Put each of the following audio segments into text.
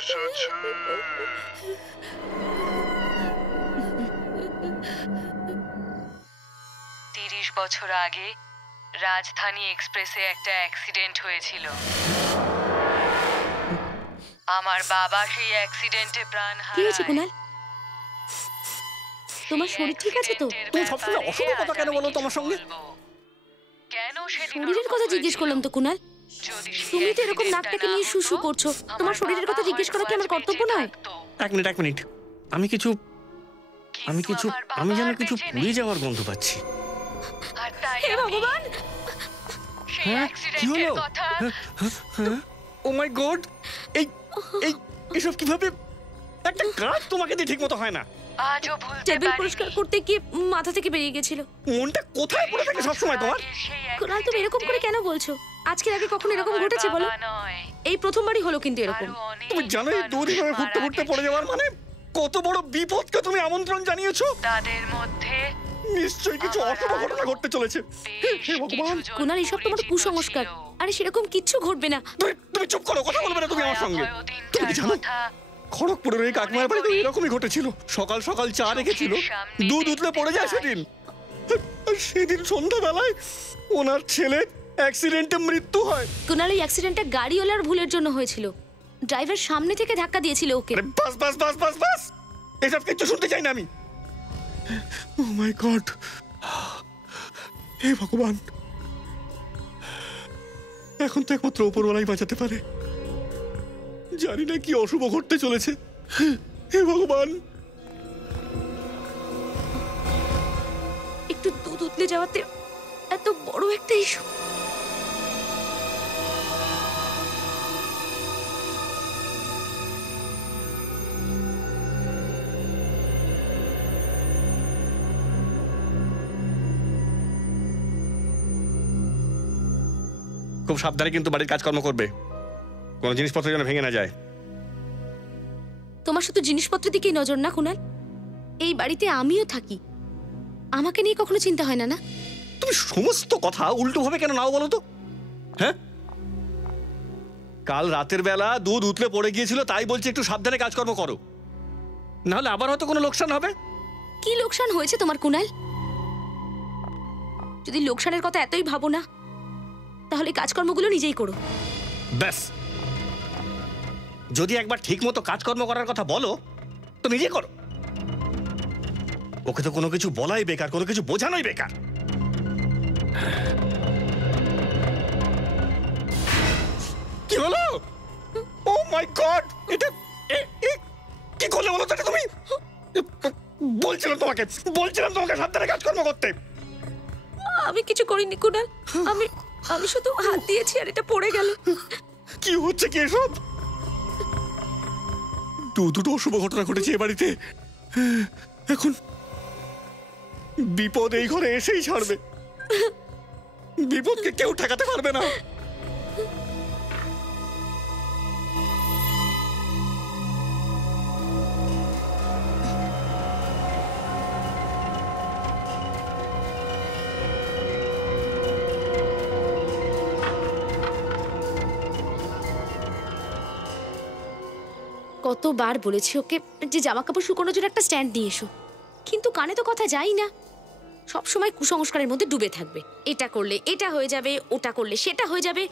এসেছে। 30 বছর আগে রাজধানী এক্সপ্রেসে একটা অ্যাক্সিডেন্ট হয়েছিল। আমার বাবা সেই অ্যাক্সিডেন্টে প্রাণ কি হয়েছে হারায়। কুনাল? তোমার শরীর ঠিক আছে তো? তুমি সবসময় অশুভ কথা কেন বলো তোমার সঙ্গে? কেন শরীরের কথা জিজ্ঞেস করলাম তো কুনাল। তুমি তো এরকম নাকটাকে নিয়ে শুশু করছো। তোমার শরীরের কথা জিজ্ঞেস করা কি আমার কর্তব্য নয়? এক মিনিট, আমি যেন কিছু পুড়ে যাওয়ার গন্ধ পাচ্ছি। হে ভগবান! কি হলো? ও মাই গড! এসব কিভাবে? একটা কাজ তোমাকে দিয়ে ঠিক মতো হয় না। আজও ভুলতে টেবিল পারিনি। পরিষ্কার করতে গিয়ে মাথা থেকে বেরিয়ে গেছিল। মনটা কোথায় পড়ে থাকে সবসময় তোমার? কুনাল, তুমি এরকম করে কেন বলছো? আজকের আগে কখনো এরকম ঘটেছে বলো? এই প্রথমবারই হলো কিন্তু এরকম। তুমি জানো এই দুদিন ধরে ঘুরতে ঘুরতে পড়ে যাওয়ার মানে কত বড় বিপদকে তুমি আমন্ত্রণ জানিয়েছো? তাদের মধ্যে নিশ্চয়ই কিছু অশুভ ঘটনা ঘটতে চলেছে। হে ভগবান! কুনাল, এসব তোমার কুসংস্কার। আরে সেরকম কিচ্ছু ঘটবে না। তুমি চুপ করো, কথা বলবে না তুমি আমার সঙ্গে। তুমি কি জানো খড়গপুরের ওই কাকিমার বাড়িতে এরকমই ঘটেছিল। সকাল সকাল চা রেখেছিল, দুধ উতলে পড়ে যায় সেদিন। আর সেদিন সন্ধ্যাবেলায় ওনার ছেলে অ্যাক্সিডেন্টে মৃত্যু হয়। কুনাল, এই অ্যাক্সিডেন্টটা গাড়িওয়ালার ভুলের জন্য হয়েছিল। ড্রাইভার সামনে থেকে ধাক্কা দিয়েছিল ওকে। আরে বাস বাস বাস বাস বাস, এসব কিচ্ছু শুনতে চাই না আমি। ও মাই গড! হে ভগবান! এখন তো একমাত্র ওপরওয়ালাই বাঁচাতে পারে। জানি না কি অশুভ ঘটতে চলেছে। হে ভগবান! একটু দুধ উতলে যাওয়াতে এত বড় একটা ইস্যু। খুব সাবধানে কিন্তু বাড়ির কাজকর্ম করবে, কোনো জিনিসপত্র যেন ভেঙে না যায়। তোমার শুধু জিনিসপত্রের দিকেই নজর না কুনাল, এই বাড়িতে আমিও থাকি। আমাকে নিয়ে কখনো চিন্তা হয় না? না, তুমি সমস্ত কথা উল্টো ভাবে কেন নাও বলো তো? হ্যাঁ, কাল রাতের বেলা দুধ উতলে পড়ে গিয়েছিল তাই বলছি একটু সাবধানে কাজকর্ম করো, নাহলে আবার হয়তো কোনো লোকসান হবে। কি লোকসান হয়েছে তোমার কুনাল? যদি লোকসানের কথা এতই ভাবো না, তাহলে কাজকর্মগুলো নিজেই করো। ব্যাস, যদি একবার ঠিক মতো কাজকর্ম করার কথা বলো তো নিজে করো। ওকে তো কোনো কিছু বলাই বেকার, কোনো কিছু বোঝানোই বেকার। কি হলো? ও মাই গড! এটা কি করলে বলো তো এটা তুমি? বলছিলাম তোমাকে সাবধানে কাজকর্ম করতে। আমি কিছু করিনি কুনাল, আমি শুধু হাত দিয়েছি আর এটা পড়ে গেল। কি হচ্ছে কি এসব? দুটো অশুভ ঘটনা ঘটেছে এ বাড়িতে। এখন বিপদ এই ঘরে এসেই ছাড়বে। বিপদকে কেউ ঠেকাতে পারবে না। কতবার বলেছি ওকে যে জামা কাপড় শুকানোর জন্য একটা স্ট্যান্ড নিয়ে এসো, কিন্তু কানে তো কথা যাই না। সব সময় কুসংস্কারের মধ্যে ডুবে থাকবে। এটা করলে এটা হয়ে যাবে, ওটা করলে সেটা হয়ে যাবে।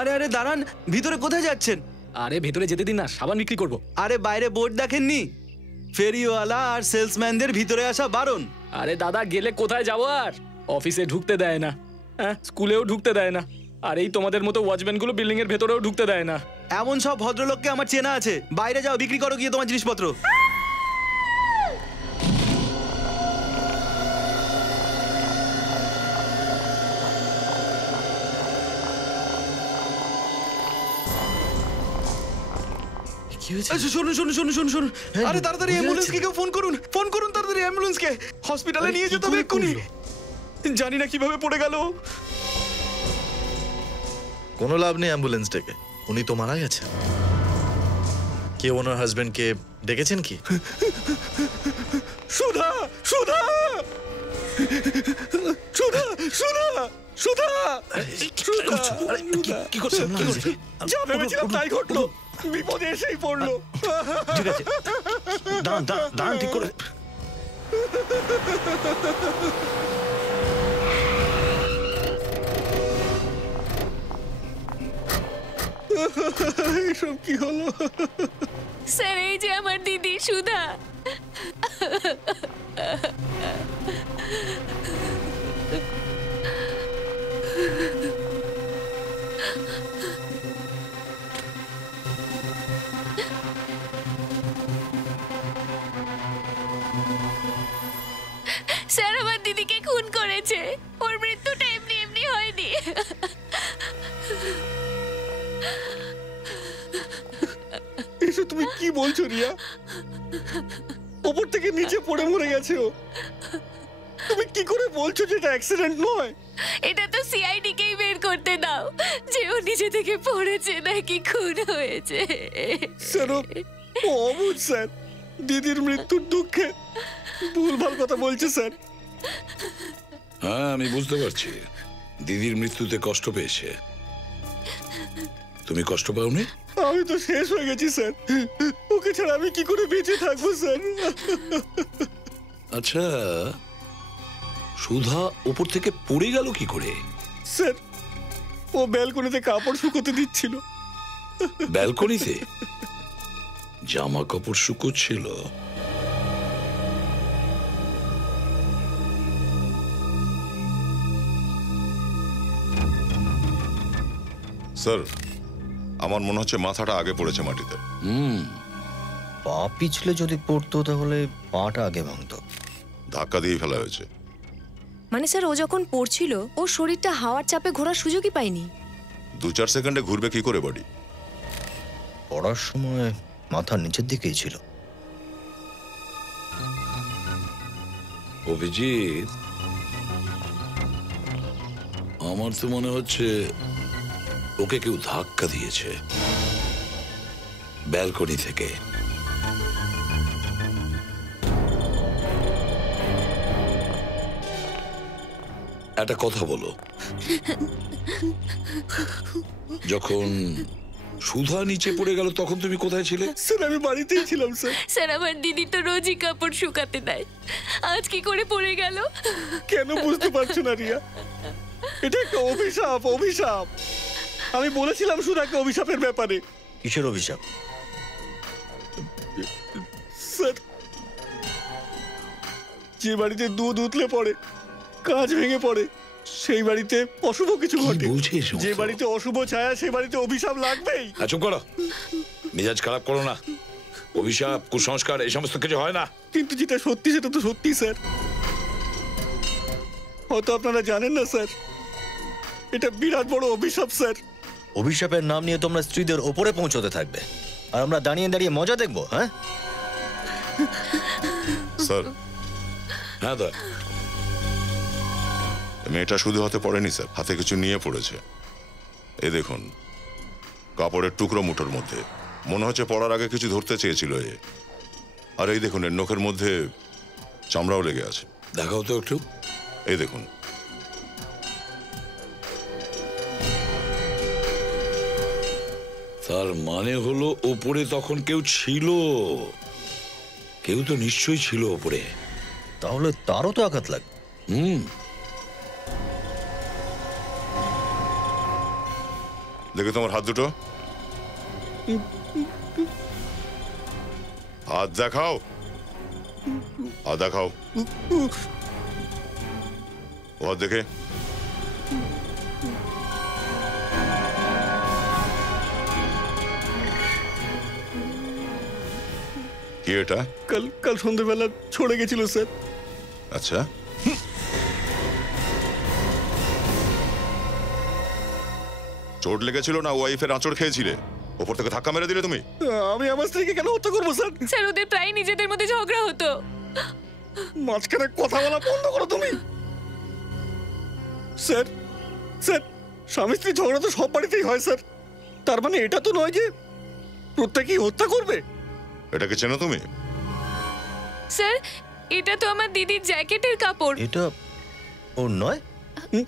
আরে আরে দাঁড়ান, ভিতরে কোথায় যাচ্ছেন? আরে ভেতরে যেতে দিন না, সাবান বিক্রি করব। আরে বাইরে বোর্ড দেখেননি? ফেরিওয়ালা আর সেলসম্যানদের ভিতরে আসা বারণ। আরে দাদা, গেলে কোথায় যাবো আর? অফিসে ঢুকতে দেয় না, হ্যাঁ, স্কুলেও ঢুকতে দেয় না, আর এই তোমাদের মতো ওয়াচম্যানগুলো বিল্ডিং এর ভেতরেও ঢুকতে দেয় না। এমন সব ভদ্রলোককে আমার চেনা আছে। বাইরে যাও, বিক্রি করো গিয়ে তোমার জিনিসপত্র। আচ্ছা, শুনুন শুনুন শুনুন শুনুন শুনুন, আরে তাড়াতাড়ি অ্যাম্বুলেন্সকে কেউ ফোন করুন, ফোন করুন তাড়াতাড়ি অ্যাম্বুলেন্সকে। হসপিটালে নিয়ে যেতে হবে এক্ষুনি। জানি না কিভাবে পড়ে গেল। কোনো লাভ নেই অ্যাম্বুলেন্স ডেকে, উনি তো মারা গেছে। কেউ ওনার হাজবেন্ডকে ডেকেছেন কি? সুধা সুধা সুধা সুধা সুধা কি করছেন? যা ভেবেছিলাম তাই ঘটলো, বিপদে এসেই পড়লো। ঠিক আছে, দাঁড়ান দাঁড়ান দাঁড়ান, ঠিক করে। এসব কি হলো? স্যার, এই যে আমার দিদি সুধা। স্যার, আমার দিদিকে খুন করেছে। ওর মৃত্যুটা এমনি এমনি হয়নি। এসব তুমি কি বলছো রিয়া? ওপর থেকে নিচে পড়ে মরে গেছে ও। তুমি কি করে বলছো যে এটা অ্যাক্সিডেন্ট নয়? এটা তো সিআইডি কেই বের করতে দাও যে ও নিজে থেকে পড়েছে নাকি খুন হয়েছে। স্যার, ও অবুঝ স্যার, দিদির মৃত্যুর দুঃখে ভুলভাল কথা বলছে স্যার। হ্যাঁ, আমি বুঝতে পারছি দিদির মৃত্যুতে কষ্ট পেয়েছে। তুমি কষ্ট পাওনি? আমি তো শেষ হয়ে গেছি স্যার, ওকে ছাড়া আমি কি করে বেঁচে থাকবো স্যার? আচ্ছা, সুধা উপর থেকে পড়ে গেল কি করে? স্যার, ও ব্যালকনিতে কাপড় শুকোতে দিচ্ছিল। ব্যালকনিতে জামা কাপড় শুকোচ্ছিল? স্যার, আমার মনে হচ্ছে মাথাটা আগে পড়েছে মাটিতে। পা পিছলে যদি পড়তো তাহলে পাটা আগে ভাঙতো। ধাক্কা দিয়ে ফেলা হয়েছে। মানে স্যার, ও যখন পড়ছিল ওর শরীরটা হাওয়ার চাপে ঘোরার সুযোগই পায়নি। 2-4 সেকেন্ডে ঘুরবে কি করে বডি? পড়ার সময় মাথার নিচের দিকেই ছিল। অভিজিৎ, আমার তো মনে হচ্ছে ওকে কেউ ধাক্কা দিয়েছে ব্যালকনি থেকে। একটা কথা বলো, যখন সুধা নিচে পড়ে গেল তখন তুমি কোথায় ছিলে? স্যার, আমি বাড়িতেই ছিলাম স্যার। স্যার, আমার দিদি তো রোজই কাপড় শুকাতে দেয়, আজ কি করে পড়ে গেল? কেন বুঝতে পারছো না রিয়া? এটা একটা অভিশাপ, অভিশাপ। আমি বলেছিলাম সুধাকে অভিশাপের ব্যাপারে। কিসের অভিশাপ? স্যার, যে বাড়িতে দুধ উতলে পড়ে, কাঁচ ভেঙে পড়ে, সেই বাড়িতে অশুভ কিছু ঘটে। যে বাড়িতে অশুভ ছায়া, সেই বাড়িতে অভিশাপ লাগবেই। চুপ করো, মেজাজ খারাপ করো না। অভিশাপ, কুসংস্কার এই সমস্ত কিছু হয় না। কিন্তু যেটা সত্যি সেটা তো সত্যি স্যার। হয়তো আপনারা জানেন না স্যার, এটা বিরাট বড় অভিশাপ স্যার। অভিশাপের নাম নিয়ে তোমরা স্ত্রীদের ওপরে পৌঁছতে থাকবে, আর আমরা দাঁড়িয়ে দাঁড়িয়ে মজা দেখবো? হ্যাঁ স্যার, হ্যাঁ দা, মেয়েটা শুধু হাতে পড়েনি স্যার, হাতে কিছু নিয়ে পড়েছে। এই দেখুন, কাপড়ের টুকরো মুঠোর মধ্যে। মনে হচ্ছে পড়ার আগে কিছু ধরতে চেয়েছিল এ। আর এই দেখুন, এর নখের মধ্যে চামড়াও লেগে আছে। দেখাও তো একটু। এই দেখুন। তার মানে হলো ওপরে তখন কেউ ছিল, কেউ তো নিশ্চয়ই ছিল ওপরে। তাহলে তারও তো আঘাত লাগবে। দেখে তোমার হাত দুটো, হাত দেখাও, হাত দেখাও, ও হাত দেখে। কি এটা? কাল কাল সন্ধ্যেবেলা ছড়ে গেছিল স্যার। আচ্ছা, চোট লেগেছিল না ওয়াইফের আঁচড় খেয়েছিলে? ওপর থেকে ধাক্কা মেরে দিলে তুমি? আমি আমার স্ত্রীকে কেন হত্যা করবো স্যার? স্যার ওদের প্রায় নিজেদের মধ্যে ঝগড়া হতো। মাঝখানে কথা বলা বন্ধ করো তুমি। স্যার স্যার, স্বামী স্ত্রী ঝগড়া তো সব বাড়িতেই হয় স্যার। তার মানে এটা তো নয় যে প্রত্যেকেই হত্যা করবে। এটাকে চেনো তুমি? স্যার এটা তো আমার দিদির জ্যাকেটের কাপড়। এটা ওর নয়?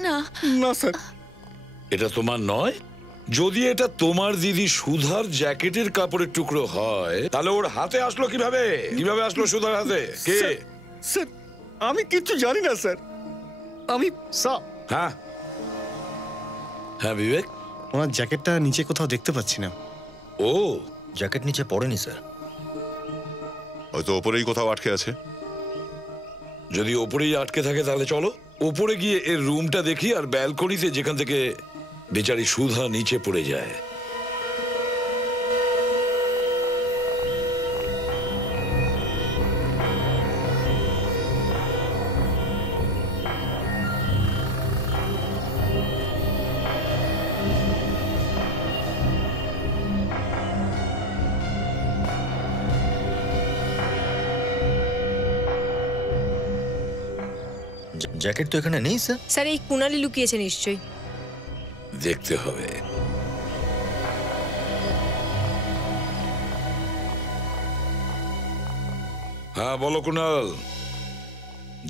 না না স্যার, এটা তোমার নয়? যদি এটা তোমার দিদি সুধার জ্যাকেটের কাপড়ের টুকরো হয়, তাহলে ওর হাতে আসলো কিভাবে? কিভাবে আসলো সুধার হাতে? কে? স্যার আমি কিচ্ছু জানি না স্যার। আমি হ্যাঁ হ্যাঁ বিবেক, ওনার জ্যাকেটটা নিচে কোথাও দেখতে পাচ্ছি না। ও জ্যাকেট নিচে পড়েনি স্যার। হয়তো ওপরেই কোথাও আটকে আছে। যদি ওপরেই আটকে থাকে তাহলে চলো ওপরে গিয়ে এর রুমটা দেখি, আর ব্যালকনিতে যেখান থেকে বেচারি সুধা নিচে পড়ে যায়। জ্যাকেট তো এখানে নেই স্যার। স্যার এই কুণালি লুকিয়েছে নিশ্চয়ই। দেখতে হবে। হ্যাঁ বলো কুণাল,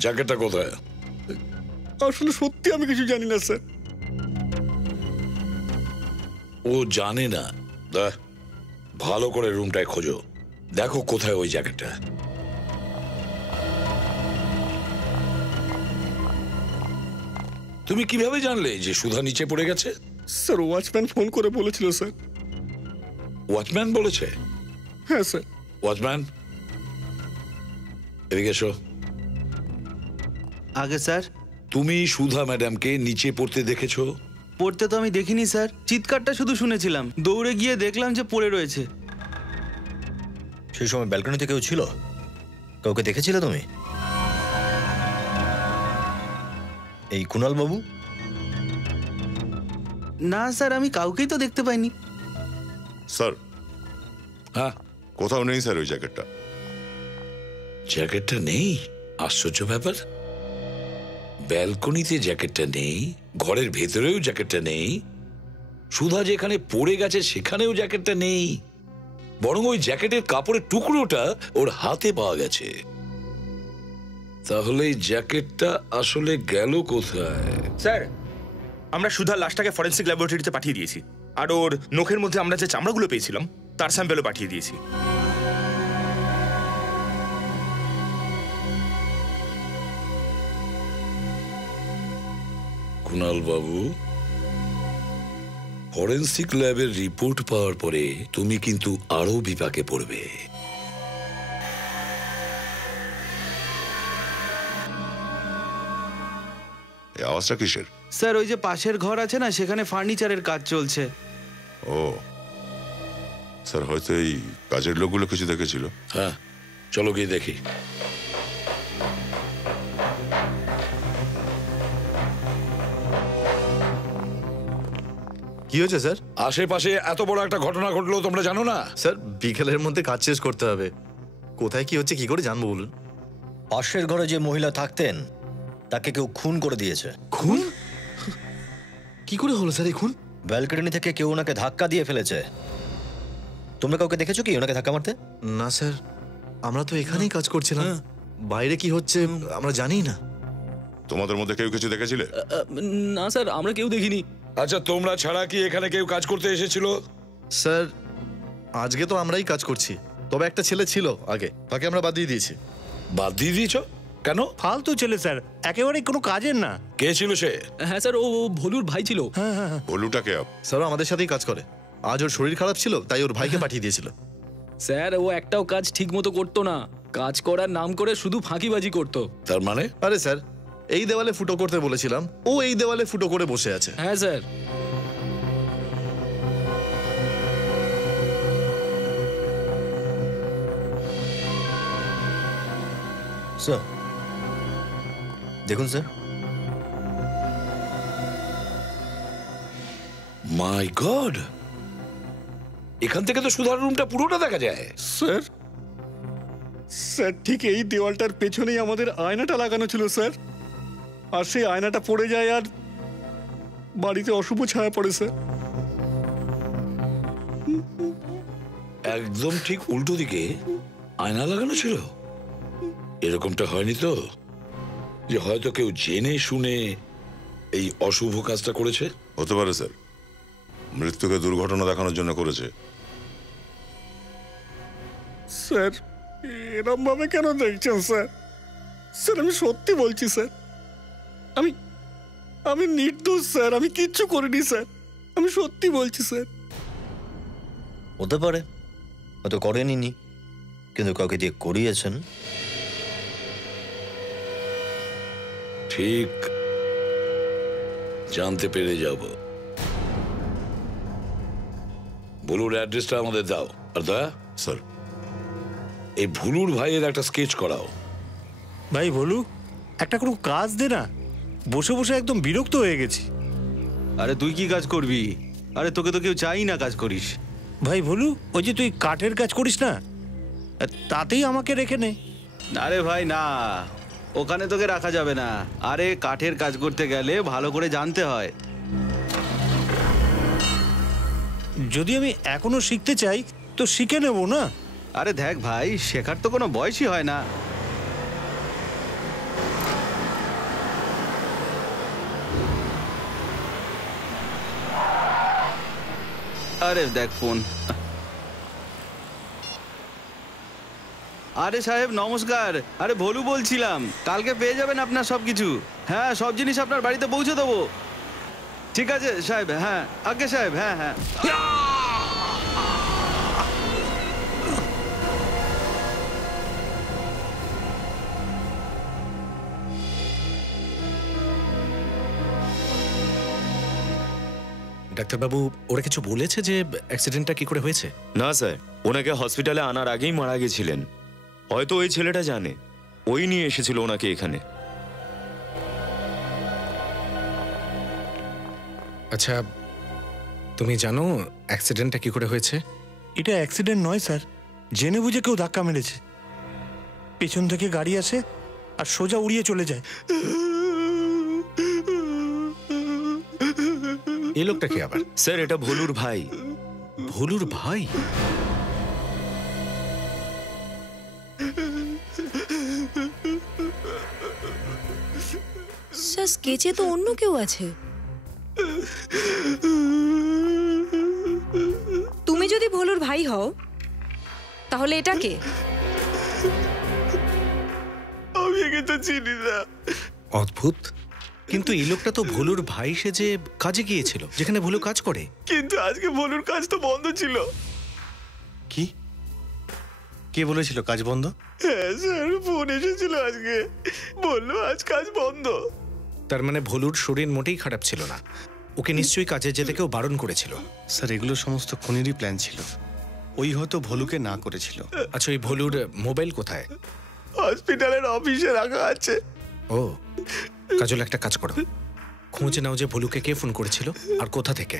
জ্যাকেটটা কোথায়? আসলে সত্যি আমি কিছু জানি না স্যার। ও জানে না? ভালো করে রুমটায় খোঁজো, দেখো কোথায় ওই জ্যাকেটটা। তুমি কিভাবে জানলে যে সুধা নিচে পড়ে গেছে? স্যার ওয়াচম্যান ফোন করে বলেছিল স্যার। ওয়াচম্যান বলেছে? হ্যাঁ স্যার। ওয়াচম্যান এদিকে এসো। আগে স্যার, তুমি সুধা ম্যাডামকে নিচে পড়তে দেখেছো? পড়তে তো আমি দেখিনি স্যার, চিৎকারটা শুধু শুনেছিলাম। দৌড়ে গিয়ে দেখলাম যে পড়ে রয়েছে। সেই সময় ব্যালকনিতে কেউ ছিল? কাউকে দেখেছিলে তুমি? এই কুণাল বাবু? না স্যার, আমি কাউকেই তো দেখতে পাইনি। স্যার, হ্যাঁ কোথাও নেই স্যার ওই জ্যাকেটটা। জ্যাকেটটা নেই? আশ্চর্য ব্যাপার। ব্যালকনিতে জ্যাকেটটা নেই, ঘরের ভেতরেও জ্যাকেটটা নেই, সুধা যেখানে পড়ে গেছে সেখানেও জ্যাকেটটা নেই, বরং ওই জ্যাকেটের কাপড়ের টুকরোটা ওর হাতে পাওয়া গেছে। তাহলে এই জ্যাকেটটা আসলে গেল কোথায়? স্যার, আমরা সুধার লাশটাকে ফরেন্সিক ল্যাবরেটরিতে পাঠিয়ে দিয়েছি, আর ওর নখের মধ্যে আমরা যে চামড়াগুলো পেয়েছিলাম তার স্যাম্পেলও পাঠিয়ে দিয়েছি। কুণাল বাবু, ফরেন্সিক ল্যাবের রিপোর্ট পাওয়ার পরে তুমি কিন্তু আরো বিপাকে পড়বে। এই আওয়াজটা কিসের? স্যার ওই যে পাশের ঘর আছে না, সেখানে ফার্নিচারের কাজ চলছে। ও স্যার, হয়তো এই কাজের লোকগুলো কিছু দেখেছিল। হ্যাঁ চলো গিয়ে দেখি। কি হয়েছে স্যার? আশেপাশে এত বড় একটা ঘটনা ঘটলো তোমরা জানো না? স্যার বিকেলের মধ্যে কাজ শেষ করতে হবে। কোথায় কি হচ্ছে কি করে জানবো বলুন? পাশের ঘরে যে মহিলা থাকতেন তাকে কেউ খুন করে দিয়েছে। খুন? কি করে হলো স্যার এই খুন? ব্যালকনি থেকে কেউ ওনাকে ধাক্কা দিয়ে ফেলেছে। তোমরা কাউকে দেখেছো কি ওনাকে ধাক্কা মারতে? না স্যার, আমরা তো এখানেই কাজ করছিলাম। বাইরে কি হচ্ছে আমরা জানি না। তোমাদের মধ্যে কেউ কিছু দেখেছিলে? না স্যার, আমরা কেউ দেখিনি। আচ্ছা তোমরা ছাড়া কি এখানে কেউ কাজ করতে এসেছিল? স্যার আজকে তো আমরাই কাজ করছি, তবে একটা ছেলে ছিল আগে, তাকে আমরা বাদ দিয়ে দিয়েছি। বাদ দিয়ে দিয়েছ? কেন? ফালতু ছেলে স্যার, একেবারেই কোনো কাজের না। কে ছিল সে? হ্যাঁ স্যার, ও ভলুর ভাই ছিল। ভলুটাকে স্যার আমাদের সাথেই কাজ করে। আজ ওর শরীর খারাপ ছিল তাই ওর ভাইকে পাঠিয়ে দিয়েছিল। স্যার ও একটাও কাজ ঠিক মতো করতো না, কাজ করার নাম করে শুধু ফাঁকিবাজি করতো। তার মানে? আরে স্যার, এই দেওয়ালে ফুটো করতে বলেছিলাম, ও এই দেওয়ালে ফুটো করে বসে আছে। হ্যাঁ স্যার। স্যার দেখুন স্যার। মাই গড, এখান থেকে তো সুধার রুমটা পুরোটা দেখা যায়। স্যার স্যার ঠিক এই দেওয়ালটার পেছনেই আমাদের আয়নাটা লাগানো ছিল স্যার, আর সেই আয়নাটা পড়ে যায় আর বাড়িতে অশুভ ছায়া পড়ে স্যার। একদম ঠিক উল্টো দিকে আয়না লাগানো ছিল। এরকমটা হয়নি তো যে হয়তো কেউ জেনে শুনে এই অশুভ কাজটা করেছে? হতে পারে স্যার, মৃত্যুকে দুর্ঘটনা দেখানোর জন্য করেছে। স্যার এরম ভাবে কেন দেখছেন স্যার? স্যার আমি সত্যি বলছি স্যার, আমি আমি নির্দোষ স্যার, আমি কিচ্ছু করিনি স্যার, আমি সত্যি বলছি স্যার। হতে পারে হয়তো করেনি, কিন্তু কাউকে দিয়ে করিয়েছেন। ঠিক জানতে পেরে যাব। ভুলুর অ্যাড্রেসটা আমাদের দাও। আর দয়া স্যার, এই ভুলুর ভাইয়ের একটা স্কেচ করাও। ভাই ভলু, একটা কোনো কাজ দে না, বসে বসে একদম বিরক্ত হয়ে গেছি। আরে তুই কি কাজ করবি? আরে তোকে তো কেউ চাই না কাজ করিস। ভাই ভলু, ওই যে তুই কাঠের কাজ করিস না, তাতেই আমাকে রেখে নে। আরে ভাই না, ওখানে তোকে রাখা যাবে না। আরে কাঠের কাজ করতে গেলে ভালো করে জানতে হয়। যদি আমি এখনো শিখতে চাই তো শিখে নেব না? আরে দেখ ভাই, শেখার তো কোনো বয়সই হয় না। আরে দেখ ফোন। আরে সাহেব নমস্কার, আরে ভলু বলছিলাম, কালকে পেয়ে যাবেন আপনার সব কিছু। হ্যাঁ, সব জিনিস আপনার বাড়িতে পৌঁছে দেবো। ঠিক আছে সাহেব, হ্যাঁ আগে সাহেব, হ্যাঁ হ্যাঁ। ডাক্তারবাবু, ওরা কিছু বলেছে যে অ্যাক্সিডেন্টটা কি করে হয়েছে? না স্যার, ওনাকে হসপিটালে আনার আগেই মারা গেছিলেন। হয়তো ওই ছেলেটা জানে, ওই নিয়ে এসেছিল ওনাকে এখানে। আচ্ছা, তুমি জানো অ্যাক্সিডেন্টটা কি করে হয়েছে? এটা অ্যাক্সিডেন্ট নয় স্যার, জেনে বুঝে কেউ ধাক্কা মেরেছে। পেছন থেকে গাড়ি আসে আর সোজা উড়িয়ে চলে যায়। এই লোকটা কি আবার? স্যার এটা ভলুর ভাই। ভলুর ভাই? স্যার স্কেচে তো অন্য কেউ আছে। তুমি যদি ভলুর ভাই হও তাহলে এটা কে? আমি একে তো চিনি না। অদ্ভুত, কিন্তু এই লোকটা তো ভলুর ভাই সেজে কাজে গিয়েছিল যেখানে ভলু কাজ করে। কিন্তু আজকে ভলুর কাজ তো বন্ধ ছিল। কি? কে বলেছিল কাজ বন্ধ? হ্যাঁ স্যার, ফোন এসেছিল আজকে, বললো আজ কাজ বন্ধ। তার মানে ভলুর শরীর মোটেই খারাপ ছিল না, ওকে নিশ্চয়ই কাজে যেতে কেউ বারণ করেছিল। স্যার এগুলো সমস্ত খুনেরই প্ল্যান ছিল, ওই হয়তো ভলুকে না করেছিল। আচ্ছা, ওই ভলুর মোবাইল কোথায়? হসপিটালের অফিসে রাখা আছে। ও, কাজল একটা কাজ করো, খুঁজে নাও যে ভলুকে কে ফোন করেছিল আর কোথা থেকে।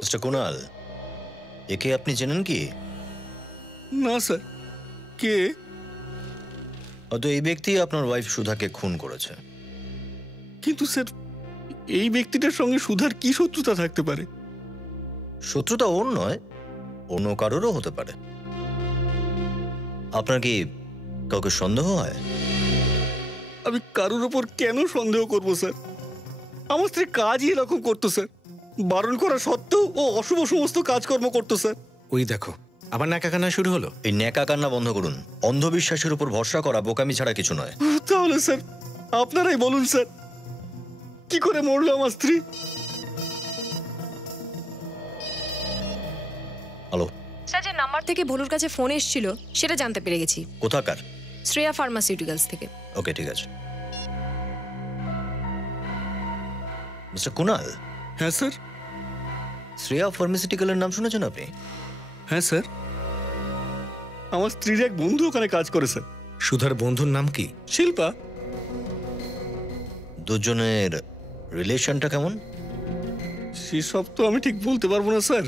মিস্টার কুনাল, একে আপনি চেনেন কি? না স্যার। কে? হয়তো এই ব্যক্তি আপনার ওয়াইফ সুধাকে খুন করেছে। কিন্তু স্যার, এই ব্যক্তিটার সঙ্গে সুধার কি শত্রুতা থাকতে পারে? শত্রুতা ওর নয়, অন্য কারোরও হতে পারে। আপনার কি কাউকে সন্দেহ হয়? আমি কারোর ওপর কেন সন্দেহ করব স্যার? আমার স্ত্রী কাজই এরকম করতো স্যার, বারণ করা সত্ত্বেও ও অশুভ সমস্ত কাজকর্ম করতো স্যার। ওই দেখো, আবার ন্যাকা কান্না শুরু হলো? এই ন্যাকা কান্না বন্ধ করুন। অন্ধবিশ্বাসের উপর ভরসা করা বোকামি ছাড়া কিছু নয়। তাহলে স্যার আপনারাই বলুন স্যার, কি করে মরলো আমার স্ত্রী? হ্যালো স্যার, যে নাম্বার থেকে ভলুর কাছে ফোন এসেছিল সেটা জানতে পেরে গেছি। কোথাকার? শ্রেয়া ফার্মাসিউটিক্যালস থেকে। ওকে, ঠিক আছে। মিস্টার কুনাল। হ্যাঁ স্যার। শ্রেয়া ফার্মাসিউটিক্যালের নাম শুনেছেন আপনি? হ্যাঁ স্যার, আমার স্ত্রীর এক বন্ধু ওখানে কাজ করে স্যার। সুধার বন্ধুর নাম কি? শিল্পা। দুজনের রিলেশনটা কেমন? সেসব তো আমি ঠিক বলতে পারবো না স্যার,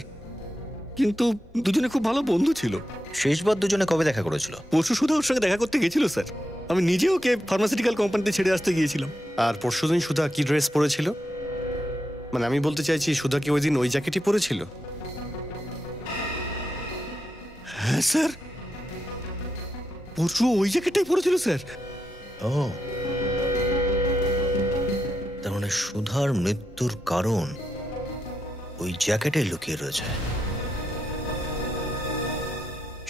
কিন্তু দুজনে খুব ভালো বন্ধু ছিল। শেষবার দুজনে কবে দেখা করেছিল? পরশু সুধা ওর সঙ্গে দেখা করতে গেছিল স্যার। আমি নিজে ওকে ফার্মাসিউটিক্যাল কোম্পানিতে ছেড়ে আসতে গিয়েছিলাম। আর পরশুদিন সুধা কি ড্রেস পরেছিল? মানে আমি বলতে চাইছি সুধা কি ওই দিন ওই জ্যাকেটই পরেছিল? হ্যাঁ স্যার, পরশু ওই জ্যাকেটটাই পরেছিল স্যার। ও, তার মানে সুধার মৃত্যুর কারণ ওই জ্যাকেটে লুকিয়ে রয়েছে।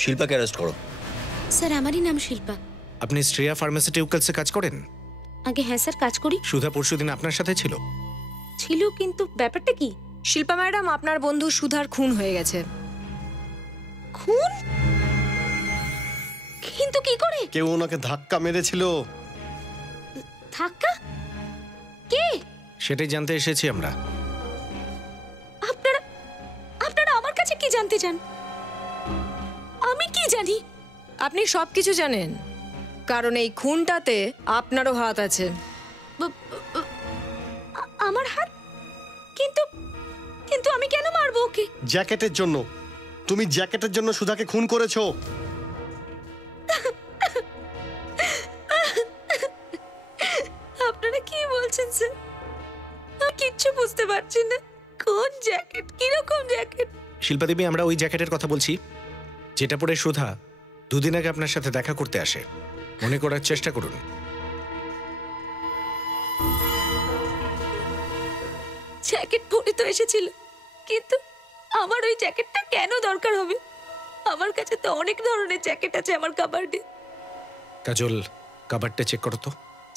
শিল্পাকে অ্যারেস্ট করো। স্যার, আমারই নাম শিল্পা। আপনি শ্রেয়া ফার্মাসিউটিক্যালসে কাজ করেন? আগে হ্যাঁ স্যার, কাজ করি। সুধা পরশুদিন আপনার সাথে ছিল? ছিল, কিন্তু ব্যাপারটা কি? শিল্পা ম্যাডাম, আপনার বন্ধু সুধার খুন হয়ে গেছে। খুন? কিন্তু কি করে? কেউ ওনাকে ধাক্কা মেরেছিল। ধাক্কা? কে? সেটাই জানতে এসেছি আমরা। আপনারা আমার কাছে কি জানতে চান? আমি কি জানি? আপনি সবকিছু জানেন, কারণ এই খুনটাতে আপনারও হাত আছে। আমার হাত? কিন্তু কিন্তু আমি কেন মারবো ওকে? জ্যাকেটের জন্য। তুমি জ্যাকেটের জন্য সুধাকে খুন করেছো। আপনারা কি বলছেন স্যার? আমি কিচ্ছু বুঝতে পারছি না। কোন জ্যাকেট? কিরকম জ্যাকেট? শিল্পা দেবী, আমরা ওই জ্যাকেটের কথা বলছি যেটা পরে সুধা দুদিন আগে আপনার সাথে দেখা করতে আসে। মনে করার চেষ্টা করুন। জ্যাকেট পরে তো এসেছিল, কিন্তু আমার ওই জ্যাকেটটা কেন দরকার হবে? আমার কাছে তো অনেক ধরনের জ্যাকেট আছে আমার কাবার্ডে। কাজল, কাবারটা চেক করো তো।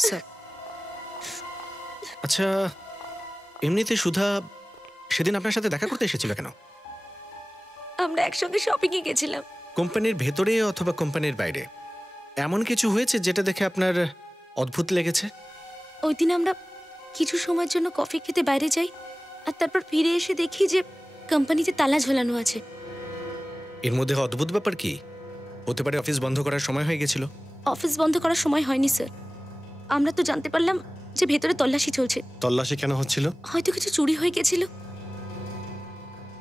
স্যার। আচ্ছা, এমনিতে সুধা সেদিন আপনার সাথে দেখা করতে এসেছিল কেন? আমরা একসঙ্গে শপিং এ গেছিলাম। কোম্পানির ভেতরে অথবা কোম্পানির বাইরে এমন কিছু হয়েছে যেটা দেখে আপনার অদ্ভুত লেগেছে? ওই দিন আমরা কিছু সময়ের জন্য কফি খেতে বাইরে যাই, আর তারপর ফিরে এসে দেখি যে কোম্পানিতে তালা ঝোলানো আছে। এর মধ্যে অদ্ভুত ব্যাপার কি হতে পারে? অফিস বন্ধ করার সময় হয়ে গেছিল। অফিস বন্ধ করার সময় হয়নি স্যার। আমরা তো জানতে পারলাম যে ভেতরে তল্লাশি চলছে। তল্লাশি কেন হচ্ছিল? হয়তো কিছু চুরি হয়ে গেছিল।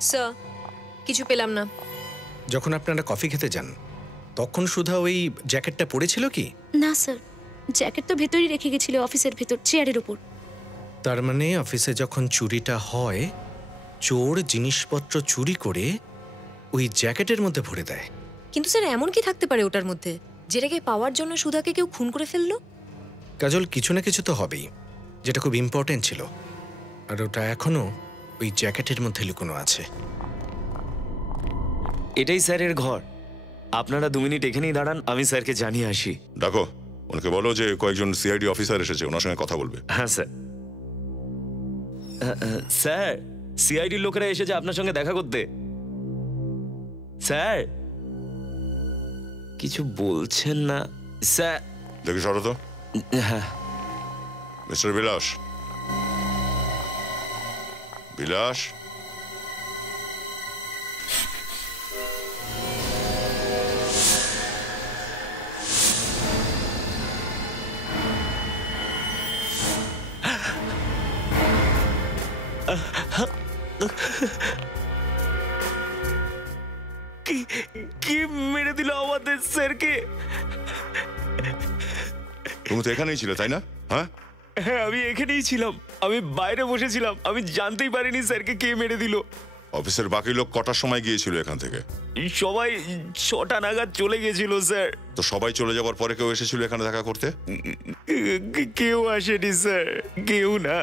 স্যার, কিছু পেলাম না। যখন আপনারা কফি খেতে যান তখন সুধা ওই জ্যাকেটটা পরেছিল কি? না স্যার, জ্যাকেট তো ভেতরেই রেখে গেছিল, অফিসের ভেতর চেয়ারের উপর। তার মানে অফিসে যখন চুরিটা হয়, চোর জিনিসপত্র চুরি করে ওই জ্যাকেটের মধ্যে ভরে দেয়। কিন্তু স্যার, এমন কি থাকতে পারে ওটার মধ্যে যেটাকে পাওয়ার জন্য সুধাকে কেউ খুন করে ফেললো? কাজল, কিছু না কিছু তো হবেই যেটা খুব ইম্পর্টেন্ট ছিল, আর ওটা এখনো ওই জ্যাকেটের মধ্যে লুকোনো আছে। এটাই স্যারের ঘর। আপনারা 2 মিনিট এখানেই দাঁড়ান, আমি স্যারকে জানিয়ে আসি। ডাকো, ওনাকে বলো যে কয়েকজন সিআইডি অফিসার এসেছে, ওনার সঙ্গে কথা বলবে। হ্যাঁ স্যার। স্যার, সিআইডির লোকেরা এসেছে আপনার সঙ্গে দেখা করতে। স্যার, কিছু বলছেন না স্যার? দেখি সরো তো। হ্যাঁ। মিস্টার বিলাস, বিলাস, কি মেরে দিল আমাদের স্যারকে? তুমি তো এখানেই ছিলে তাই না? হ্যাঁ হ্যাঁ, আমি এখানেই ছিলাম। আমি বাইরে বসেছিলাম, আমি জানতেই পারিনি স্যারকে কে মেরে দিল। অফিসের বাকি লোক কটার সময় গিয়েছিল এখান থেকে? সবাই 6টা নাগাদ চলে গেছিল স্যার। তো সবাই চলে যাওয়ার পরে কেউ এসেছিল এখানে দেখা করতে? কেউ আসেনি স্যার, কেউ না।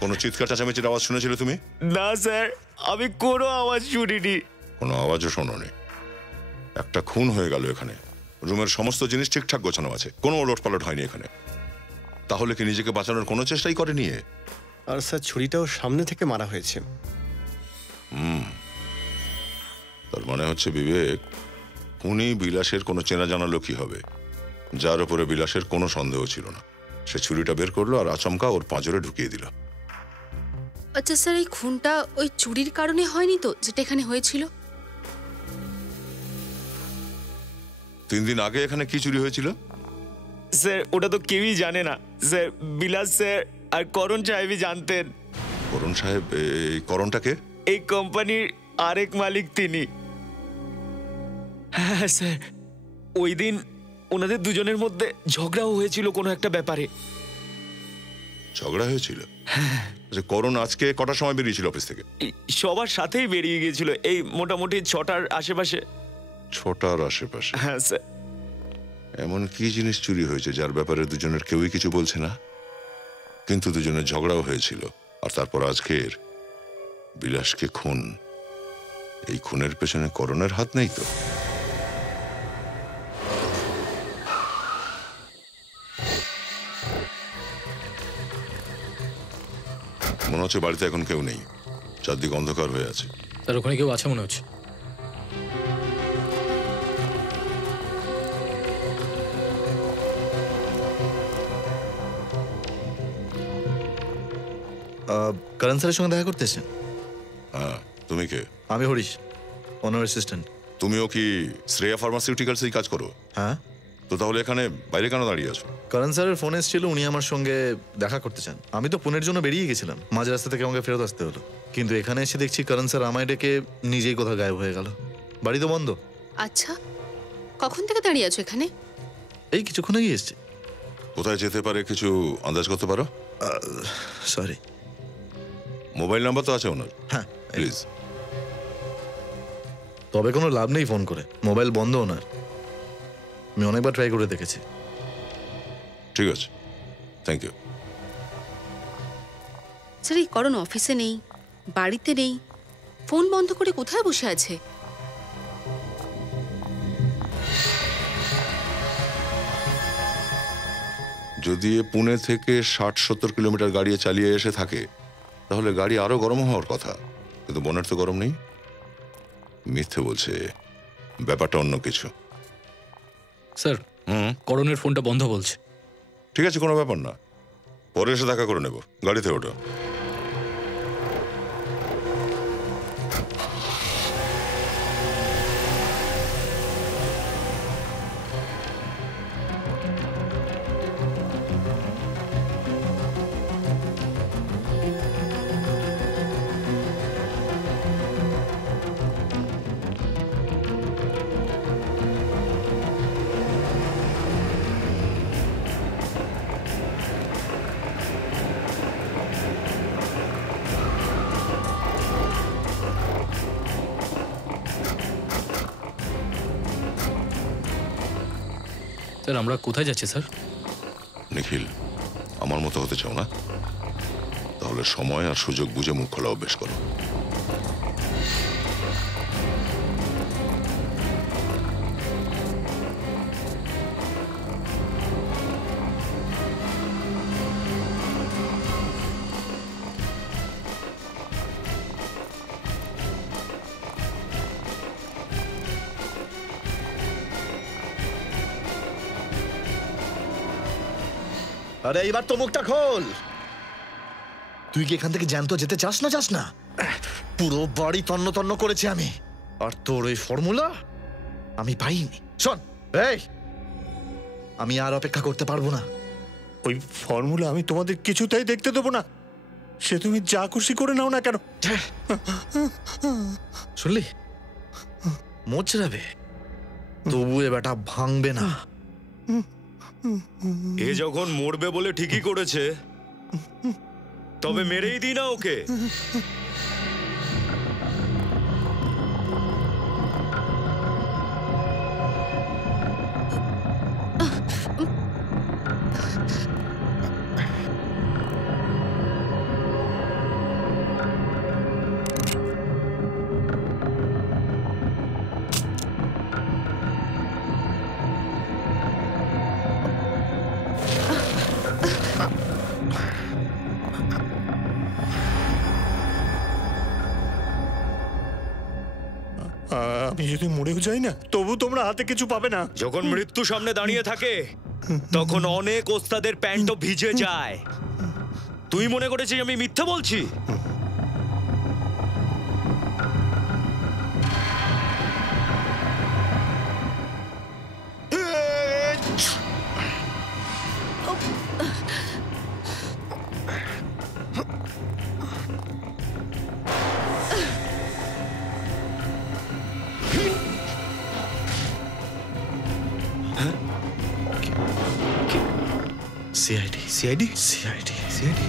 কোনো চিৎকার চেঁচামেচির আওয়াজ শুনেছিলে তুমি? না স্যার, আমি কোনো আওয়াজ শুনিনি। কোনো আওয়াজও শোনোনি। একটা খুন হয়ে গেল এখানে, রুমের সমস্ত জিনিস ঠিকঠাক গোছানো আছে, কোনো ওলটপালট হয়নি এখানে। তাহলে কি নিজেকে বাঁচানোর কোনো চেষ্টাই করেনি? আর স্যার ছুরিটাও সামনে থেকে মারা হয়েছে। তার মানে হচ্ছে বিবেক, খুনি বিলাসের কোনো চেনা জানা লোকই হবে, যার উপরে বিলাসের কোনো সন্দেহ ছিল না। সে ছুরিটা বের করলো আর আচমকা ওর পাঁজরে ঢুকিয়ে দিল। আচ্ছা স্যার, এই খুনটা ওই চুরির কারণে হয়নি তো, যেটা এখানে হয়েছিল? 3 দিন আগে এখানে কি চুরি হয়েছিল? স্যার ওটা তো কেউই জানে না স্যার, বিলাস স্যার আর করণ সাহেবই জানতেন। করণ সাহেব? এই করণটাকে? এই কোম্পানির আরেক মালিক তিনি। হ্যাঁ স্যার, ওই দিন ওনাদের দুজনের মধ্যে ঝগড়াও হয়েছিল কোনো একটা ব্যাপারে। ঝগড়া হয়েছিল? করণ আজকে কটার সময় বেরিয়েছিল অফিস থেকে? সবার সাথেই বেরিয়ে গিয়েছিল, এই মোটামুটি 6টার আশেপাশে। 6টার আশেপাশে? হ্যাঁ স্যার। এমন কি জিনিস চুরি হয়েছে যার ব্যাপারে দুজনের কেউই কিছু বলছে না, কিন্তু দুজনের ঝগড়াও হয়েছিল? আর তারপর আজকের বিলাসকে খুন। এই খুনের পেছনে করণের হাত নেই তো? মনে হচ্ছে বাড়িতে এখন কেউ নেই, চারদিক অন্ধকার হয়ে আছে। স্যার ওখানে কেউ আছে মনে হচ্ছে। করণ স্যারের সঙ্গে দেখা করতে এসেছেন? হ্যাঁ। তুমি কে? আমি হরিশ, ওনার অ্যাসিস্ট্যান্ট। তুমিও কি শ্রেয়া ফার্মাসিউটিক্যালসেই কাজ করো? হ্যাঁ। তো তাহলে এখানে বাইরে কেন দাঁড়িয়ে আছো? করণ স্যারের ফোন এসেছিল, উনি আমার সঙ্গে দেখা করতে চান। আমি তো পুনের জন্য বেরিয়ে গেছিলাম, মাঝ রাস্তা থেকে আমাকে ফেরত আসতে হলো। কিন্তু এখানে এসে দেখছি করণ স্যার আমায় ডেকে নিজেই কোথাও গায়েব হয়ে গেল। বাড়ি তো বন্ধ। আচ্ছা, কখন থেকে দাঁড়িয়ে আছো এখানে? এই কিছুক্ষণ আগেই এসছি। কোথায় যেতে পারে কিছু আন্দাজ করতে পারো? সরি। মোবাইল নাম্বার তো আছে ওনার? হ্যাঁ প্লিজ। তবে কোনো লাভ নেই ফোন করে, মোবাইল বন্ধ ওনার। আমি অনেকবার ট্রাই করে দেখেছি। ঠিক আছে, থ্যাংক ইউ। স্যার এই করণ অফিসে নেই, বাড়িতে নেই, ফোন বন্ধ করে কোথায় বসে আছে? যদি পুনে থেকে 60-70 কিলোমিটার গাড়ি চালিয়ে এসে থাকে তাহলে গাড়ি আরো গরম হওয়ার কথা, কিন্তু বোনের তো গরম নেই। মিথ্যে বলছে, ব্যাপারটা অন্য কিছু। স্যার করণের ফোনটা বন্ধ বলছে। ঠিক আছে, কোনো ব্যাপার না, পরে এসে দেখা করে নেব। গাড়িতে ওঠো। স্যার আমরা কোথায় যাচ্ছি স্যার? নিখিল, আমার মতো হতে চাও না? তাহলে সময় আর সুযোগ বুঝে মুখ খোলা অভ্যেস করো। আরে এইবার তো মুখটা খোল। তুই কি এখান থেকে জ্যান্ত যেতে চাস না? পুরো বাড়ি তন্ন তন্ন করেছি আমি, আর তোর ওই ফর্মুলা আমি পাইনি। শোন, এই আমি আর অপেক্ষা করতে পারবো না। ওই ফর্মুলা আমি তোমাদের কিছুতেই দেখতে দেবো না, সে তুমি যা খুশি করে নাও না কেন। শুনলি, মোচড়াবে তবু এ বেটা ভাঙবে না। এ যখন মরবে বলে ঠিকই করেছে, তবে মেরেই দিই না ওকে। আমি যদি মরেও যাই না তবু তোমরা হাতে কিছু পাবে না। যখন মৃত্যু সামনে দাঁড়িয়ে থাকে তখন অনেক ওস্তাদের প্যান্টও ভিজে যায়। তুই মনে করেছিস আমি মিথ্যে বলছি? সিআইডি সিআইডি সিআইডি সিআইডি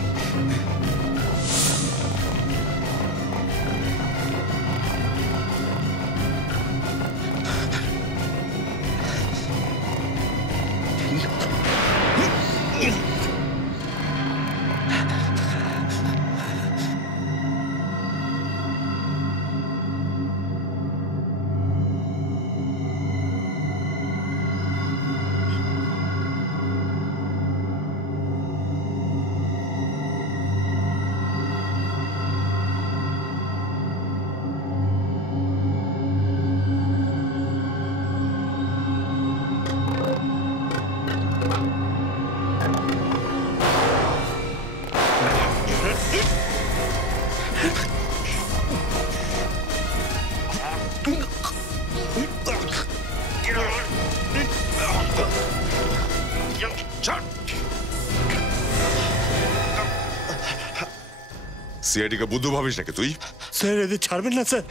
সিআইডিকে বুদ্ধু ভাবিস নাকি তুই? স্যার এদের ছাড়বেন না স্যার।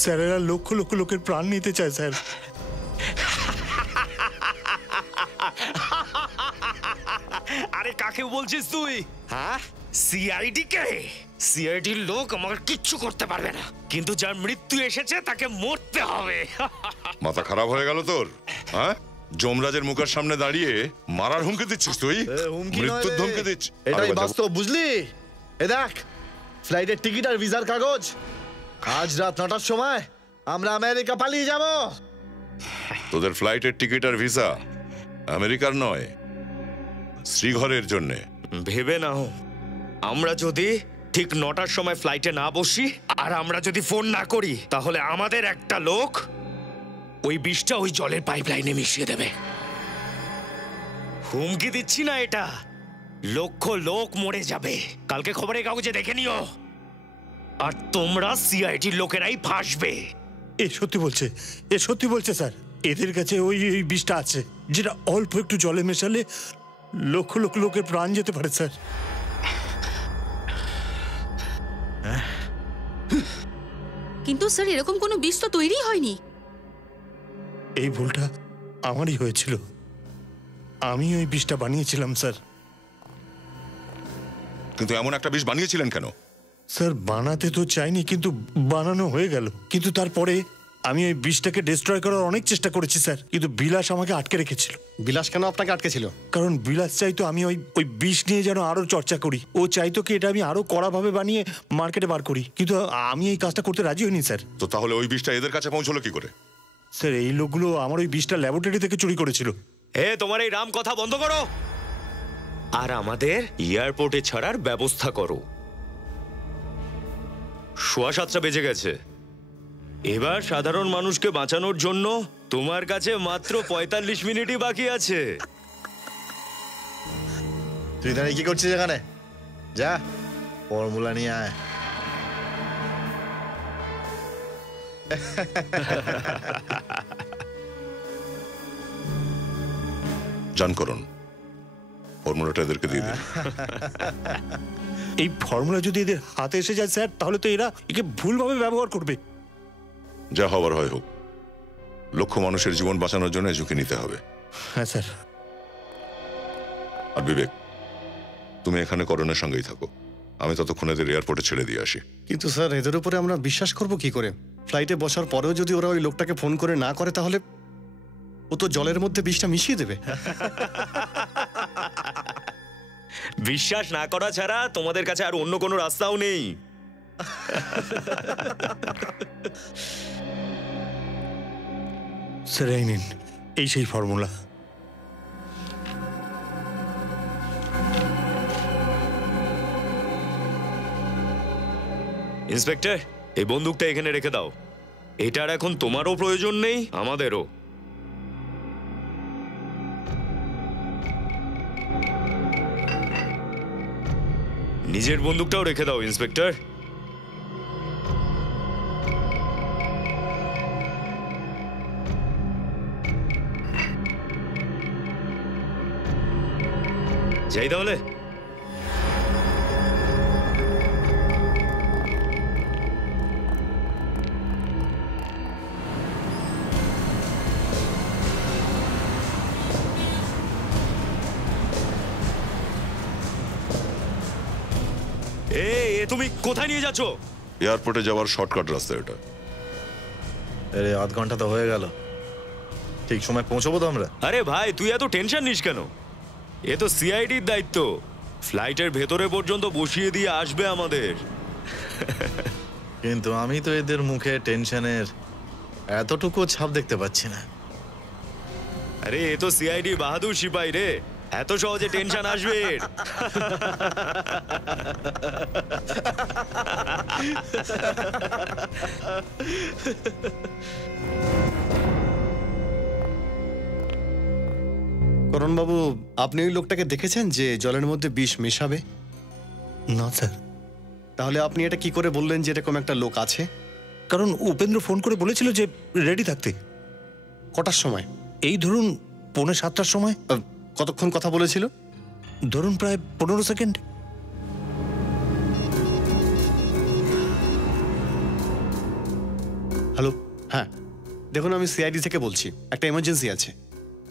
স্যার এরা লক্ষ লক্ষ লোকের প্রাণ নিতে চায় স্যার। আরে কাকে বলছিস তুই? হ্যাঁ, সিআইডি কে? সিআইডির লোক আমাকে কিচ্ছু করতে পারবে না, কিন্তু যার মৃত্যু এসেছে তাকে মরতে হবে। মাথা খারাপ হয়ে গেল তোর? হ্যাঁ, যমরাজের মুখের সামনে দাঁড়িয়ে মারার হুমকি দিচ্ছিস তুই? মৃত্যুর ধমকি দিচ্ছিস? এটাই বাস্তব, বুঝলি? এ দেখ, ফ্লাইটের টিকিট আর ভিসার কাগজ। আজ রাত 9টার সময় আমরা আমেরিকা পালিয়ে যাব। তোদের ফ্লাইটের টিকিট আর ভিসা আমেরিকার নয়, শ্রীঘরের জন্য। ভেবে নাও, আমরা যদি ঠিক 9টার সময় ফ্লাইটে না বসি আর আমরা যদি ফোন না করি, তাহলে আমাদের একটা লোক ওই বিষটা ওই জলের পাইপলাইনে মিশিয়ে দেবে। হুমকি দিচ্ছি না, এটা লক্ষ লোক মরে যাবে। কালকে খবরের কাগজে দেখে নিও। আর তোমরা সিআইডির লোকেরাই ফাঁসবে। এ সত্যি বলছে, এ সত্যি বলছে স্যার। এদের কাছে ওই ওই বিষটা আছে যেটা অল্প একটু জলে মেশালে লক্ষ লক্ষ লোকের প্রাণ যেতে পারে স্যার। কিন্তু স্যার এরকম কোনো বিষ তো তৈরি হয়নি। এই ভুলটা আমারই হয়েছিল। আমি ওই বিষটা বানিয়েছিলাম স্যার। কিন্তু এমন একটা বিষ বানিয়েছিলেন কেন? স্যার বানাতে তো চাইনি, কিন্তু বানানো হয়ে গেল। কিন্তু তারপরে আমি ওই বিষটাকে ডিস্ট্রয় করার অনেক চেষ্টা করেছি স্যার, কিন্তু বিলাস আমাকে আটকে রেখেছিল। বিলাস কেন আপনাকে আটকে ছিল? কারণ বিলাস চাইতো আমি ওই বিষ নিয়ে যেন আরো চর্চা করি। ও চাইতো কি এটা আমি আরো কড়াভাবে বানিয়ে মার্কেটে বার করি, কিন্তু আমি এই কাজটা করতে রাজি হইনি স্যার। তো তাহলে ওই বিষটা এদের কাছে পৌঁছলো কি করে? স্যার এই লোকগুলো আমার ওই বিষটা ল্যাবরেটরি থেকে চুরি করেছিল। হে, তোমার এই রাম কথা বন্ধ করো আর আমাদের এয়ারপোর্টে ছাড়ার ব্যবস্থা করো। 7:15 বেজে গেছে। এবার সাধারণ মানুষকে বাঁচানোর জন্য তোমার কাছে মাত্র 45 মিনিটই বাকি আছে। তুই দাঁড়িয়ে কি করছিস এখানে? যা ফর্মুলা নিয়ে আয়। জান করুন, ফর্মুলাটা এদেরকে দিয়ে দিন। এই ফর্মুলা যদি এদের হাতে এসে যায় স্যার, তাহলে তো এরা একে ভুলভাবে ব্যবহার করবে। যা হবার হয় হোক, লক্ষ মানুষের জীবন বাঁচানোর জন্য ঝুঁকি নিতে হবে। হ্যাঁ স্যার। আর বিবেক, তুমি এখানে করণের সঙ্গেই থাকো। আমি ততক্ষণ এদের এয়ারপোর্টে ছেড়ে দিয়ে আসি। কিন্তু স্যার এদের উপরে আমরা বিশ্বাস করব কি করে? ফ্লাইটে বসার পরেও যদি ওরা ওই লোকটাকে ফোন করে না করে, তাহলে ও তো জলের মধ্যে বিষটা মিশিয়ে দেবে। বিশ্বাস না করা ছাড়া তোমাদের কাছে আর অন্য কোনো রাস্তাও নেই। স্যার এই নিন, এই সেই ফর্মুলা। ইন্সপেক্টর, এই বন্দুকটা এখানে রেখে দাও। এটার এখন তোমারও প্রয়োজন নেই, আমাদেরও। নিজের বন্দুকটাও রেখে দাও ইন্সপেক্টর। যাই তাহলে। তুমি কোথায় নিয়ে যাচ্ছ? এয়ারপোর্টে যাওয়ার শর্টকাট রাস্তা এটা। আরে আধ ঘন্টা তো হয়ে গেল, ঠিক সময় পৌঁছবো তো আমরা? আরে ভাই তুই এত টেনশন নিস কেন? এ তো সিআইডির দায়িত্ব, ফ্লাইটের ভেতরে পর্যন্ত বসিয়ে দিয়ে আসবে আমাদের। কিন্তু আমি তো এদের মুখে টেনশনের এতটুকু ছাপ দেখতে পাচ্ছি না। আরে এ তো সিআইডি বাহাদুর সিপাই রে, এত সহজে টেনশন আসবে? করণবাবু, আপনি ওই লোকটাকে দেখেছেন যে জলের মধ্যে বিষ মেশাবে? না স্যার। তাহলে আপনি এটা কি করে বললেন যে এরকম একটা লোক আছে? কারণ উপেন্দ্র ফোন করে বলেছিল যে রেডি থাকতে। কটার সময়? এই ধরুন 6:45টার সময়। কতক্ষণ কথা বলেছিল? ধরুন প্রায় 15 সেকেন্ড। হ্যালো, হ্যাঁ দেখুন, আমি সিআইডি থেকে বলছি, একটা এমার্জেন্সি আছে,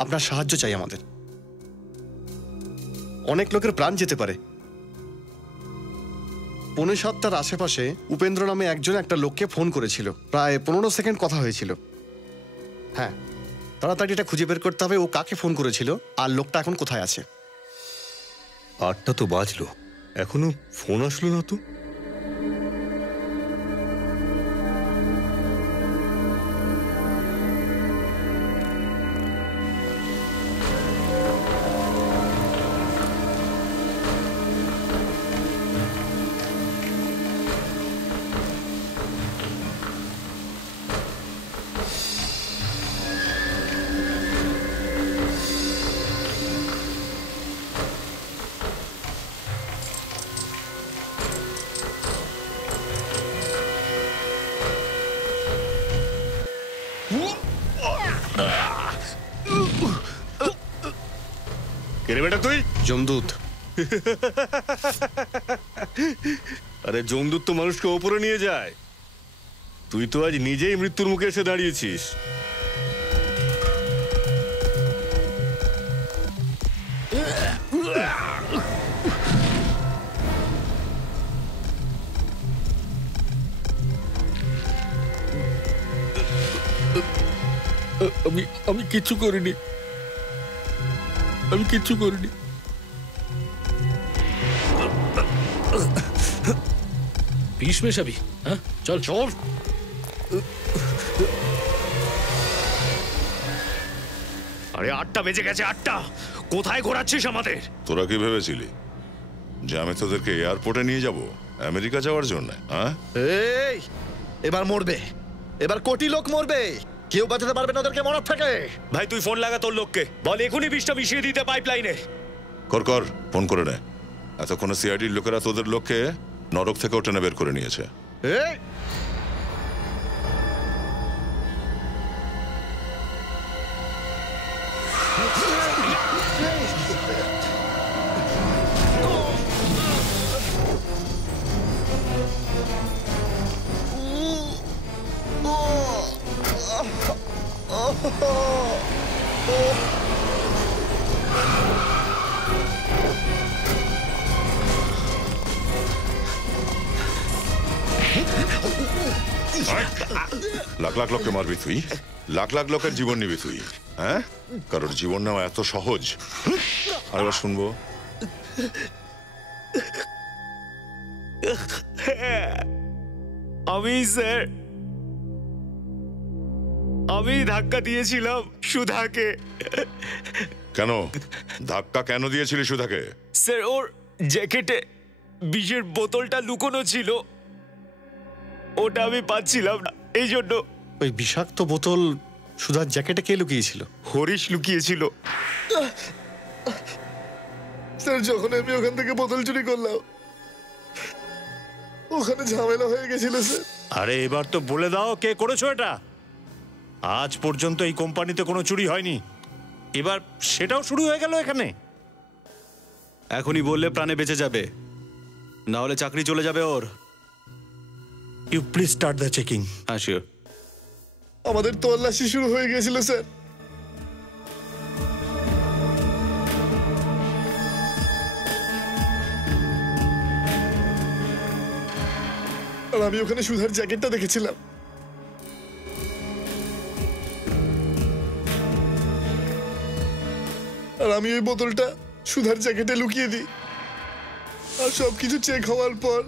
আপনার সাহায্য চাই আমাদের। অনেক লোকের প্রাণ যেতে পারে। 6:45টার আশেপাশে উপেন্দ্র নামে একজন একটা লোককে ফোন করেছিল, প্রায় 15 সেকেন্ড কথা হয়েছিল। হ্যাঁ, তাড়াতাড়ি এটা খুঁজে বের করতে হবে ও কাকে ফোন করেছিল আর লোকটা এখন কোথায় আছে। 8টা তো বাজলো, এখনো ফোন আসলো না তো। কে বেটা তুই? যমদূত। আরে যমদূত তো মানুষকে ওপরে নিয়ে যায়, তুই তো আজ নিজেই মৃত্যুর মুখে এসে দাঁড়িয়েছিস। আমি কিচ্ছু করিনি, আমি কিচ্ছু করিনি। বিষ মেশাবি? হ্যাঁ চল চল। আরে 8টা বেজে গেছে, 8টা। কোথায় ঘোরাচ্ছিস আমাদের? তোরা কি ভেবেছিলি যে আমি তোদেরকে এয়ারপোর্টে নিয়ে যাব আমেরিকা যাওয়ার জন্য? হ্যাঁ, এই এবার মরবে, এবার কোটি লোক মরবে, কেউ বাঁচাতে পারবে না ওদেরকে মরার থেকে। ভাই তুই ফোন লাগা তোর লোককে, বল এখনই বিষটা মিশিয়ে দিতে পাইপলাইনে। কর কর, ফোন করে নে। এতক্ষণে সিআইডির লোকেরা তোদের লোককে নরক থেকে টেনে বের করে নিয়েছে। এই লাখ লাখ লোককে মারবি তুই, লাখ লাখ লোকের জীবন নিবি তুই? হ্যাঁ, কারোর জীবন নেওয়া এত সহজ? আরেকবার শুনবো। স্যার আমি ধাক্কা দিয়েছিলাম সুধাকে। কেন ধাক্কা কেন দিয়েছিলি সুধাকে? স্যার ওর জ্যাকেটে বিষের বোতলটা লুকোনো ছিল, ওটা আমি পাচ্ছিলাম না, এই জন্য ওই বিষাক্ত বোতল সুধার জ্যাকেটে কে লুকিয়েছিল? হরিশ লুকিয়েছিল। স্যার যখন আমি ওখান থেকে বোতল চুরি করলাম ওখানে ঝামেলা হয়ে গেছিল স্যার। আরে এবার তো বলে দাও কে করেছো এটা। আজ পর্যন্ত এই কোম্পানিতে কোনো চুরি হয়নি, এবার সেটাও শুরু হয়ে গেল এখানে। এখনই বললে প্রাণে বেঁচে যাবে, না হলে চাকরি চলে যাবে ওর। You please start the checking. হ্যাঁ শিওর। আমাদের তল্লাশি শুরু হয়ে গেছিল স্যার। আর আমি ওখানে সুধার জ্যাকেটটা দেখেছিলাম। আর আমি ওই বোতলটা সুধার জ্যাকেটে লুকিয়ে দিই। আর সবকিছু চেক হওয়ার পর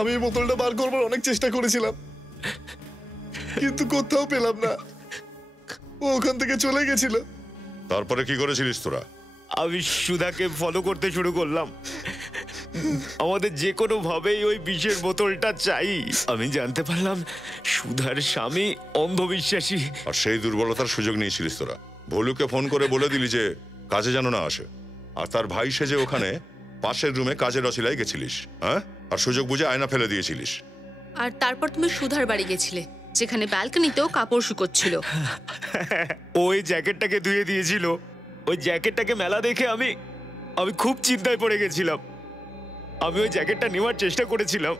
আমি এই বোতলটা বার করবার অনেক চেষ্টা করেছিলাম, কিন্তু কোথাও পেলাম না। ও ওখান থেকে চলে গেছিল। তারপরে কি করেছিলিস তোরা? আমি সুধাকে ফলো করতে শুরু করলাম। আমাদের যে কোনো ভাবেই ওই বিষের বোতলটা চাই। আমি জানতে পারলাম সুধার স্বামী অন্ধবিশ্বাসী। আর সেই দুর্বলতার সুযোগ নিয়েছিলিস তোরা। ভলুকে ফোন করে বলে দিলি যে কাজে যেন না আসে, আর তার ভাই সেজে ওখানে পাশের রুমে কাজের অছিলায় গেছিলিস। হ্যাঁ, আর সুযোগ বুঝে আয়না ফেলে দিয়েছিলিস। আর তারপর তুমি সুধার বাড়ি গেছিলে, যেখানে ব্যালকনিতেও কাপড় শুকোচ্ছিল। ওই জ্যাকেটটাকে ধুয়ে দিয়েছিল। ওই জ্যাকেটটাকে মেলা দেখে আমি খুব চিন্তায় পড়ে গেছিলাম। আমি ওই জ্যাকেটটা নেওয়ার চেষ্টা করেছিলাম,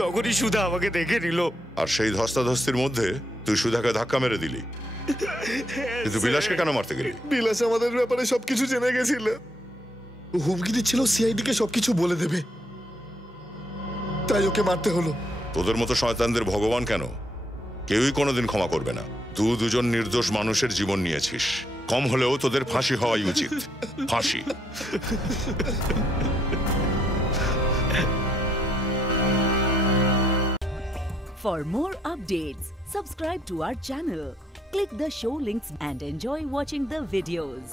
তখনই সুধা আমাকে দেখে নিল। আর সেই ধস্তাধস্তির মধ্যে তুই সুধাকে ধাক্কা মেরে দিলি। কিন্তু বিলাসকে কেন মারতে গেলি? বিলাস আমাদের ব্যাপারে সবকিছু জেনে গেছিল। হুমকি দিচ্ছিল সিআইডি কে সবকিছু বলে দেবে, তাই ওকে মারতে হলো। তোদের মতো শয়তানদের ভগবান কেন কেউই কোনোদিন ক্ষমা করবে না। দুজন নির্দোষ মানুষের জীবন নিয়েছিস, কম হলেও তোদের ফাঁসি হওয়াই উচিত। ফাঁসি। For more updates, subscribe to our channel, click the show links and enjoy watching the videos.